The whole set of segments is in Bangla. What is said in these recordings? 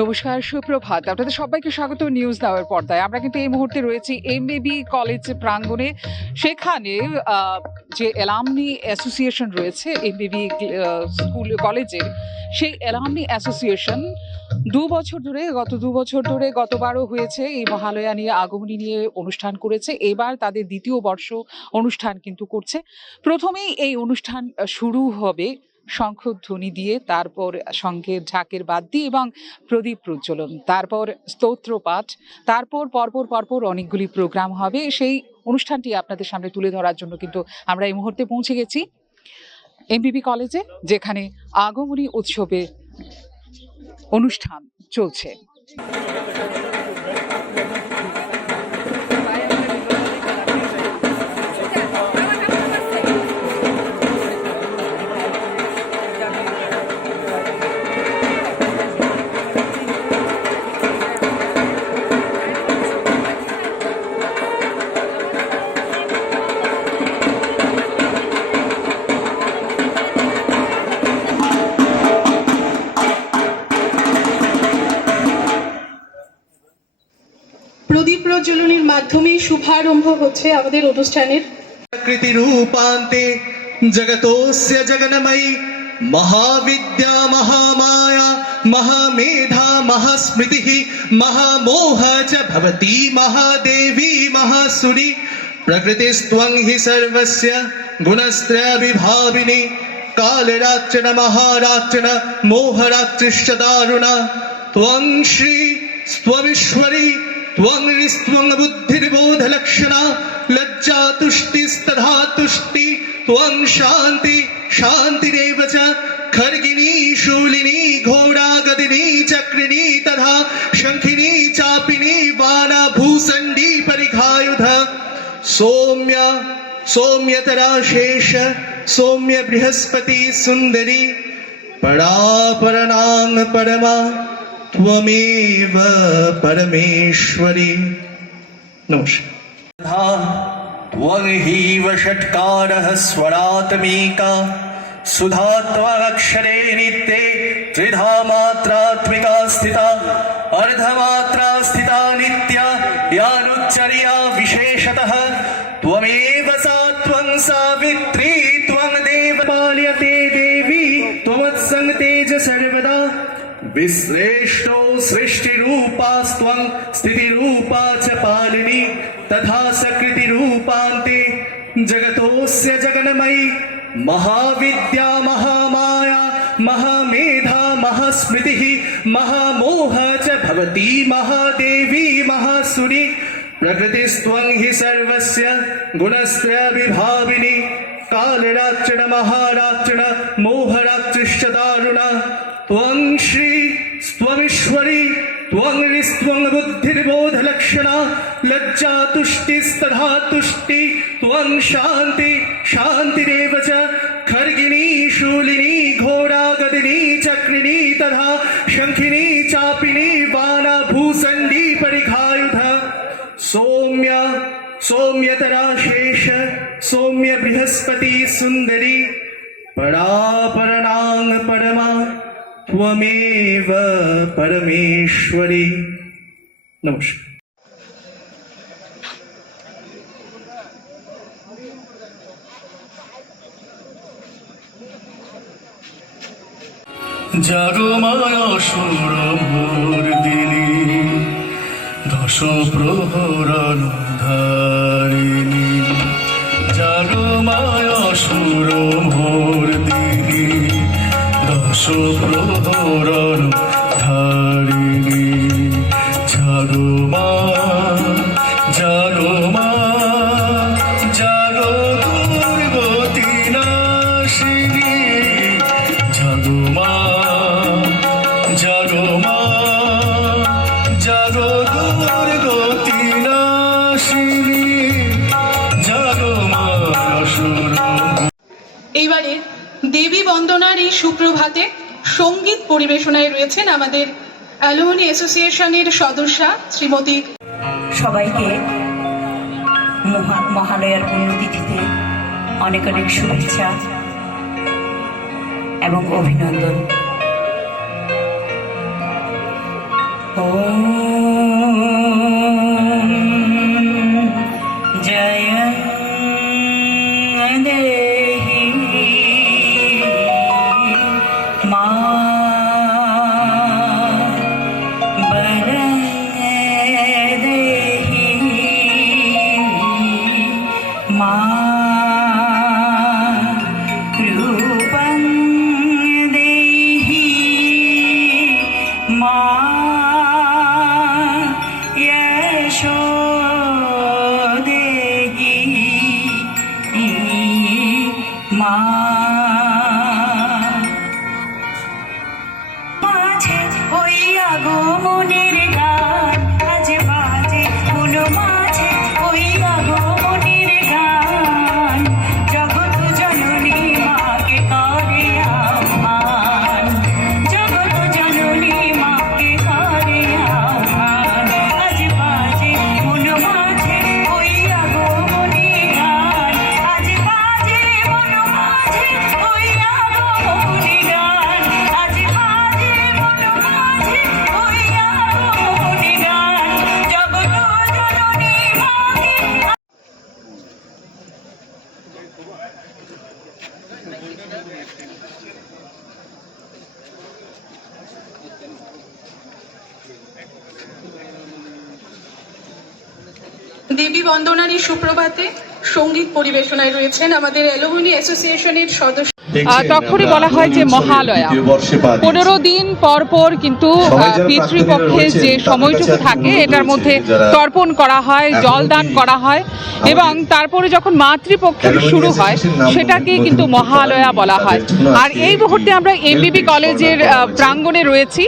নমস্কার, সুপ্রভাত। আপনাদের সবাইকে স্বাগত নিউজ নাওয়ের পর্দায়। আমরা কিন্তু এই মুহূর্তে রয়েছি এমবিবি কলেজ প্রাঙ্গণে। সেখানে যে অ্যালামনি অ্যাসোসিয়েশন রয়েছে এমবিবি স্কুল কলেজের, সেই অ্যালামনি অ্যাসোসিয়েশন গত দু বছর ধরে গতবারও হয়েছে এই মহালয়া নিয়ে আগমনী নিয়ে অনুষ্ঠান করেছে। এবার তাদের দ্বিতীয় বর্ষ অনুষ্ঠান কিন্তু করছে। প্রথমেই এই অনুষ্ঠান শুরু হবে শঙ্খধ্বনি দিয়ে, তারপর শঙ্খের ঝাঁকের বাদ দিয়ে এবং প্রদীপ প্রজ্বলন, তারপর স্তোত্র পাঠ, তারপর পরপর অনেকগুলি প্রোগ্রাম হবে। সেই অনুষ্ঠানটি আপনাদের সামনে তুলে ধরার জন্য কিন্তু আমরা এই মুহূর্তে পৌঁছে গেছি এমবিবি কলেজে, যেখানে আগমনী উৎসবে অনুষ্ঠান চলছে। প্রদীপ প্রজ্বলনের মাধ্যমে শুভারম্ভ হচ্ছে আমাদের অনুষ্ঠানের। প্রকৃতি রূপান্তে জগতোস্য জগন্ময়ী মহাবিদ্যা মহামায়া মহামেধা মহাস্মৃতিঃ মহামোহ চ ভবতি মহাদেবী মহাসুরি প্রকৃতিস্ত্বং হি সর্বস্য গুণস্ত্রয় বিভাবিনী কালরাত্রিণ মহারাত্রিণ মোহরাত্রিশ্চ দারুণা ত্বং শ্রী স্ত্বমীশ্বরী त्वं ऋस्त्वं बुद्धिर्बोधलक्षणा लज्जा तुष्टिस्तथा तुष्टि त्वं शान्ति शान्तिरेव च खड्गिनी शूलिनी घोड़ा गदिनी चक्रिणी तथा शंखिनी चापिनी वाना भूसंडी परिघायुध सौम्य सौम्यतरा शेष सौम्य बृहस्पति सुंदरी परापरनांग परमा त्वमेव परमेश्वरी। नमस्कार। त्वं हीव षट्कारः स्वरात्मिका सुधा त्वक्षरे नित्ये त्रिधा मात्रात्मिका स्थिता अर्धमात्रा स्थिता नित्या यानुच्चर्या विशेषतः त्वमेव सा त्वं सावित्री त्वं देव पाल्यते देवी त्वमत्संग तेज सर्वदा विश्रेष्टो सृष्टिरूपास्त्वं स्थितिरूपा च पालिनी तथा सकृतिरूपान्ते जगतोऽस्य जगन्मयी महाविद्या महामाया महामेधा महास्मृतिः महामोह च भवती महादेवी महासुरी प्रकृतिस्त्वं हि सर्वस्य गुणस्त्रय विभाविनी कालरात्रिण महारात्रिण मोहरात्रिश्च दारुणा त्वं श्री स्त्वमीश्वरी त्वं ऋस्त्वं बुद्धिर्बोधलक्षणा लज्जा तुष्टिस्तथा तुष्टि त्वं शान्ति शान्तिरेव च खड्गिनी शूलिनी घोड़ा गदिनी चक्रिणी तथा शंखिनी चापिनी वाना भूसंडी परिघायुध सौम्य सौम्यतरा शेष सौम्य बृहस्पति सुंदरी परापरनांग परमा त्वमेव परमेश्वरी। नमस्कार। জাগো মায়া সুরভোর দিনী দশ প্রহরণ ধারিণী জাগো মায়া সুরভোর দিনী দশ প্রহরণ ধারিণী জাগো মা জাগো মা জাগো দুর্গতি নাশিনী জাগো মা জাগো মা জাগো দুর্গতি নাশিনী জাগো মা সুর। এইবারে দেবী বন্দনার এই সুপ্রভাতে সঙ্গীত পরিবেশনায় রয়েছেন আমাদের অ্যালুমিনি অ্যাসোসিয়েশনের সদস্যা শ্রীমতী। সবাইকে মহালয়ার পুণ্যতিথিতে অনেক অনেক শুভেচ্ছা এবং অভিনন্দন। जय देहि मा वरं देहि मा रूपं देहि मा यशो देहि मा মাঝে ওই আগমনের গান আজ বাজে কোনো মাঝে ওই আগমনের গান জগৎ জননী মাকে করে আহ্বান জগৎ জননী মাকে করে আহ্বান আজ বাজে কোনো মাঝে ওই আগমনের গান আজ বাজে কোনো মাঝে ওই আগমনের গান আজ বাজে কোনো মাঝে ওই আগমনের গান জগৎ জননী মাকে দেবী বন্দনার এই সুপ্রভাতে সঙ্গীত পরিবেশনায় রয়েছেন আমাদের অ্যালুমিনি অ্যাসোসিয়েশনের সদস্য। তখনই বলা হয় যে মহালয়া 15 দিন পর পর কিন্তু পিতৃপক্ষের যে সময়টুকু থাকে এটার মধ্যে তর্পণ করা হয়, জলদান করা হয় এবং তারপরে যখন মাতৃপক্ষের শুরু হয় সেটাকে কিন্তু মহালয়া বলা হয়। আর এই মুহূর্তে আমরা এমবিবি কলেজের প্রাঙ্গণে রয়েছি।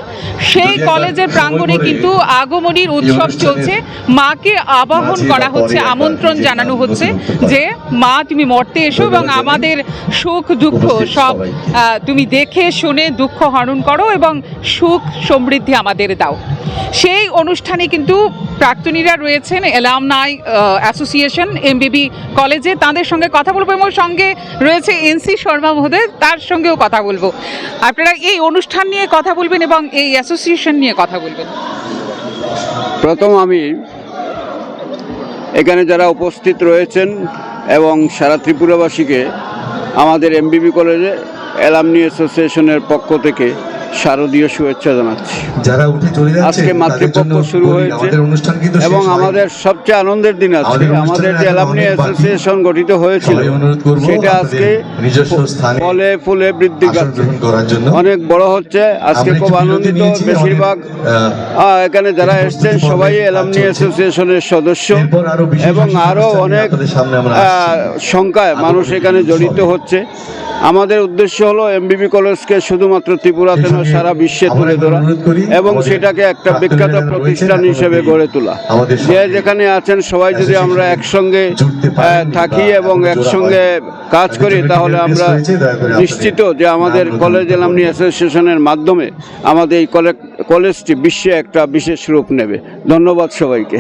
সেই কলেজের প্রাঙ্গণে কিন্তু আগমনীর উৎসব চলছে, মাকে আবাহন করা হচ্ছে, আমন্ত্রণ জানানো হচ্ছে যে মা তুমি মর্তে এসো এবং আমাদের সুখ দুঃখ সব তুমি দেখে শুনে দুঃখ হরণ করো এবং সুখ সমৃদ্ধি আমাদের দাও। সেই অনুষ্ঠানে কিন্তু প্রাক্তনীরা রয়েছেন অ্যালামনাই অ্যাসোসিয়েশন এমবিবি কলেজে, তাদের সঙ্গে কথা বলবো এবং সঙ্গে রয়েছে এনসি শর্মা মহোদয়, তার সঙ্গেও কথা বলবো। আপনারা এই অনুষ্ঠান নিয়ে কথা বলবেন এবং এই অ্যাসোসিয়েশন নিয়ে কথা বলবেন। প্রথম আমি এখানে যারা উপস্থিত রয়েছেন এবং সারা ত্রিপুরাবাসীকে আমাদের এমবিবি কলেজে অ্যালামনি অ্যাসোসিয়েশনের পক্ষ থেকে শারদীয় শুভেচ্ছা জানাচ্ছি। যারা উঠে চলে যাচ্ছে আজকে মাতৃপক্ষ শুরু হয়েছে এবং আমাদের সবচেয়ে আনন্দের দিন আজকে। আমাদের যে অ্যালামনি অ্যাসোসিয়েশন গঠিত হয়েছিল সেটা আজকে ফলে ফুলে বৃদ্ধি পাচ্ছে, অনেক বড় হচ্ছে। আজকে খুব আনন্দিত। বেশিরভাগ এখানে যারা এসছেন সবাই অ্যালামনি অ্যাসোসিয়েশনের সদস্য এবং আরও অনেক সংখ্যায় মানুষ এখানে জড়িত হচ্ছে। আমাদের উদ্দেশ্য হলো এমবিবি কলেজকে শুধুমাত্র ত্রিপুরাতে নয় সারা বিশ্বে তুলে ধরা এবং সেটাকে একটা বিখ্যাত প্রতিষ্ঠান হিসেবে গড়ে তোলা। যে যেখানে আছেন সবাই যদি আমরা একসঙ্গে থাকি এবং একসঙ্গে কাজ করি তাহলে আমরা নিশ্চিত যে আমাদের কলেজ অ্যালামনি অ্যাসোসিয়েশনের মাধ্যমে আমাদের এই কলেজটি বিশ্বে একটা বিশেষ রূপ নেবে। ধন্যবাদ সবাইকে।